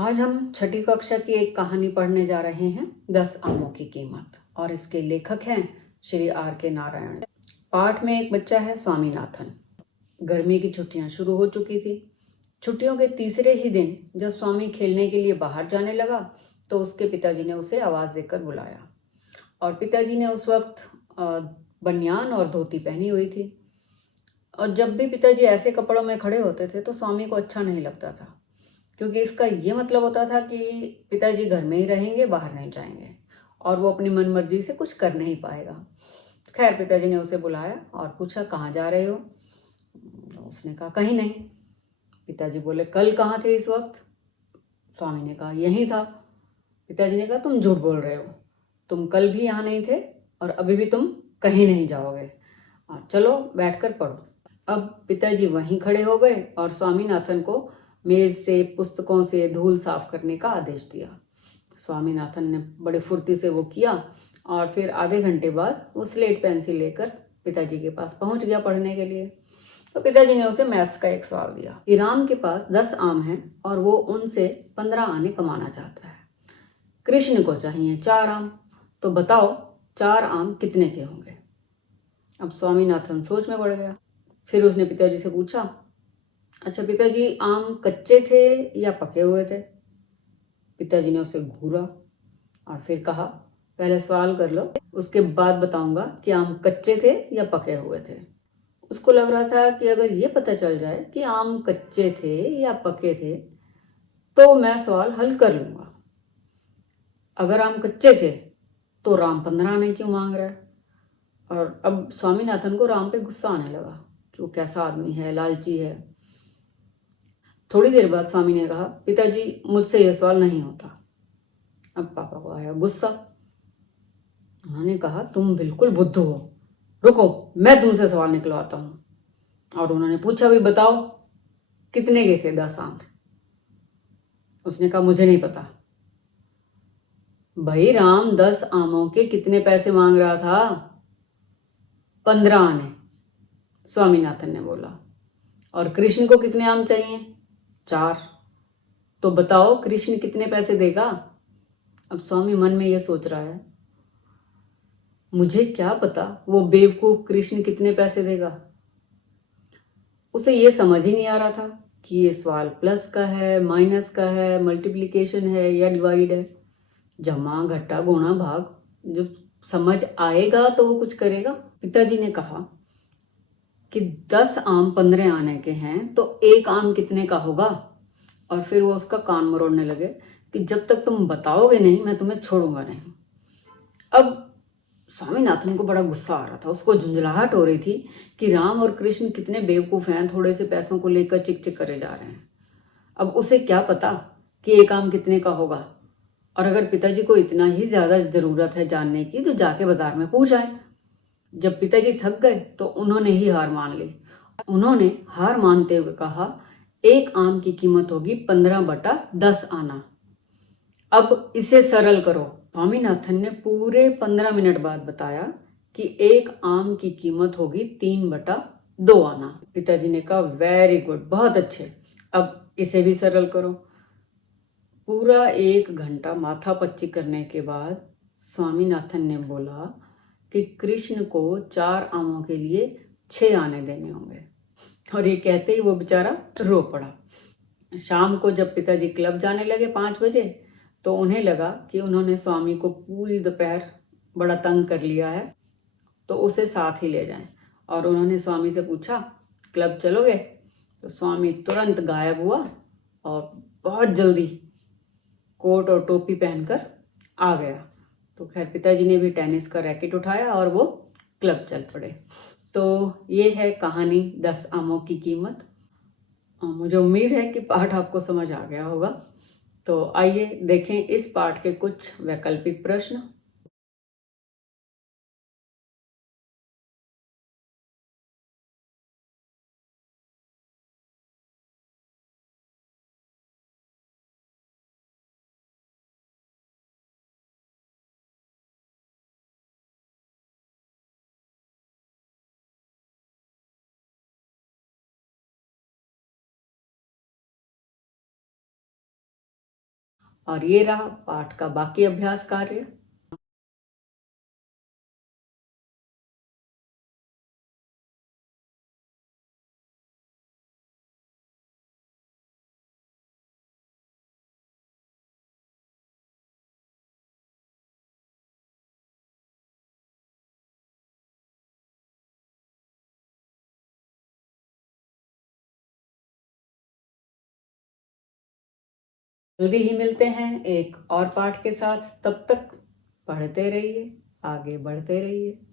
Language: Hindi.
आज हम छठी कक्षा की एक कहानी पढ़ने जा रहे हैं, 10 आमों की कीमत। और इसके लेखक हैं श्री R.K. नारायण। पाठ में एक बच्चा है स्वामीनाथन। गर्मी की छुट्टियां शुरू हो चुकी थी। छुट्टियों के तीसरे ही दिन जब स्वामी खेलने के लिए बाहर जाने लगा तो उसके पिताजी ने उसे आवाज देकर बुलाया। और पिताजी ने उस वक्त बनियान और धोती पहनी हुई थी। और जब भी पिताजी ऐसे कपड़ों में खड़े होते थे तो स्वामी को अच्छा नहीं लगता था, क्योंकि इसका ये मतलब होता था कि पिताजी घर में ही रहेंगे, बाहर नहीं जाएंगे और वो अपनी मनमर्जी से कुछ कर नहीं पाएगा। खैर, पिताजी ने उसे बुलाया और पूछा, कहाँ जा रहे हो? उसने कहा, कहीं नहीं। पिताजी बोले, कल कहाँ थे इस वक्त? स्वामी ने कहा, यहीं था। पिताजी ने कहा, तुम झूठ बोल रहे हो, तुम कल भी यहाँ नहीं थे और अभी भी तुम कहीं नहीं जाओगे। चलो बैठकर पढ़ो। अब पिताजी वहीं खड़े हो गए और स्वामीनाथन को मेज से, पुस्तकों से धूल साफ करने का आदेश दिया। स्वामीनाथन ने बड़े फुर्ती से वो किया और फिर आधे घंटे बाद वो स्लेट पेंसिल लेकर पिताजी के पास पहुंच गया पढ़ने के लिए। तो पिताजी ने उसे मैथ्स का एक सवाल दिया कि राम के पास 10 आम हैं और वो उनसे 15 आने कमाना चाहता है। कृष्ण को चाहिए 4 आम, तो बताओ 4 आम कितने के होंगे? अब स्वामीनाथन सोच में पड़ गया। फिर उसने पिताजी से पूछा, अच्छा पिताजी, आम कच्चे थे या पके हुए थे? पिताजी ने उसे घूरा और फिर कहा, पहले सवाल कर लो, उसके बाद बताऊंगा कि आम कच्चे थे या पके हुए थे। उसको लग रहा था कि अगर ये पता चल जाए कि आम कच्चे थे या पके थे तो मैं सवाल हल कर लूंगा। अगर आम कच्चे थे तो राम 15 आने क्यों मांग रहा है? और अब स्वामीनाथन को राम पे गुस्सा आने लगा कि वो कैसा आदमी है, लालची है। थोड़ी देर बाद स्वामी ने कहा, पिताजी, मुझसे यह सवाल नहीं होता। अब पापा को आया गुस्सा। उन्होंने कहा, तुम बिल्कुल बुद्धू हो, रुको मैं तुमसे सवाल निकलवाता हूं। और उन्होंने पूछा, भी बताओ कितने के थे 10 आम? उसने कहा, मुझे नहीं पता। भाई, राम 10 आमों के कितने पैसे मांग रहा था? 15 आने, स्वामीनाथन ने बोला। और कृष्ण को कितने आम चाहिए? 4। तो बताओ कृष्ण कितने पैसे देगा? अब स्वामी मन में यह सोच रहा है, मुझे क्या पता वो बेवकूफ कृष्ण कितने पैसे देगा। उसे ये समझ ही नहीं आ रहा था कि ये सवाल प्लस का है, माइनस का है, मल्टीप्लिकेशन है या डिवाइड है, जमा घटा गुणा भाग। जब समझ आएगा तो वो कुछ करेगा। पिताजी ने कहा कि 10 आम 15 आने के हैं तो 1 आम कितने का होगा? और फिर वो उसका कान मरोड़ने लगे कि जब तक तुम बताओगे नहीं मैं तुम्हें छोड़ूंगा नहीं। अब स्वामीनाथन को बड़ा गुस्सा आ रहा था। उसको झुंझलाहट हो रही थी कि राम और कृष्ण कितने बेवकूफ हैं, थोड़े से पैसों को लेकर चिक चिक करे जा रहे हैं। अब उसे क्या पता कि 1 आम कितने का होगा। और अगर पिताजी को इतना ही ज्यादा जरूरत है जानने की तो जाके बाजार में पूछ आए। जब पिताजी थक गए तो उन्होंने ही हार मान ली। उन्होंने हार मानते हुए कहा, 1 आम की कीमत होगी 15/10 आना। अब इसे सरल करो। स्वामीनाथन ने पूरे 15 मिनट बाद बताया कि 1 आम की कीमत होगी 3/2 आना। पिताजी ने कहा, वेरी गुड, बहुत अच्छे, अब इसे भी सरल करो। पूरा 1 घंटा माथापच्ची करने के बाद स्वामीनाथन ने बोला कि कृष्ण को 4 आमों के लिए 6 आने देने होंगे। और ये कहते ही वो बेचारा रो पड़ा। शाम को जब पिताजी क्लब जाने लगे 5 बजे तो उन्हें लगा कि उन्होंने स्वामी को पूरी दोपहर बड़ा तंग कर लिया है, तो उसे साथ ही ले जाएं। और उन्होंने स्वामी से पूछा, क्लब चलोगे? तो स्वामी तुरंत गायब हुआ और बहुत जल्दी कोट और टोपी पहनकर आ गया। तो खैर, पिताजी ने भी टेनिस का रैकेट उठाया और वो क्लब चल पड़े। तो ये है कहानी 10 आमों की कीमत। मुझे उम्मीद है कि पाठ आपको समझ आ गया होगा। तो आइए देखें इस पाठ के कुछ वैकल्पिक प्रश्न। और ये रहा पाठ का बाकी अभ्यास कार्य। जल्दी ही मिलते हैं एक और पाठ के साथ, तब तक पढ़ते रहिए, आगे बढ़ते रहिए।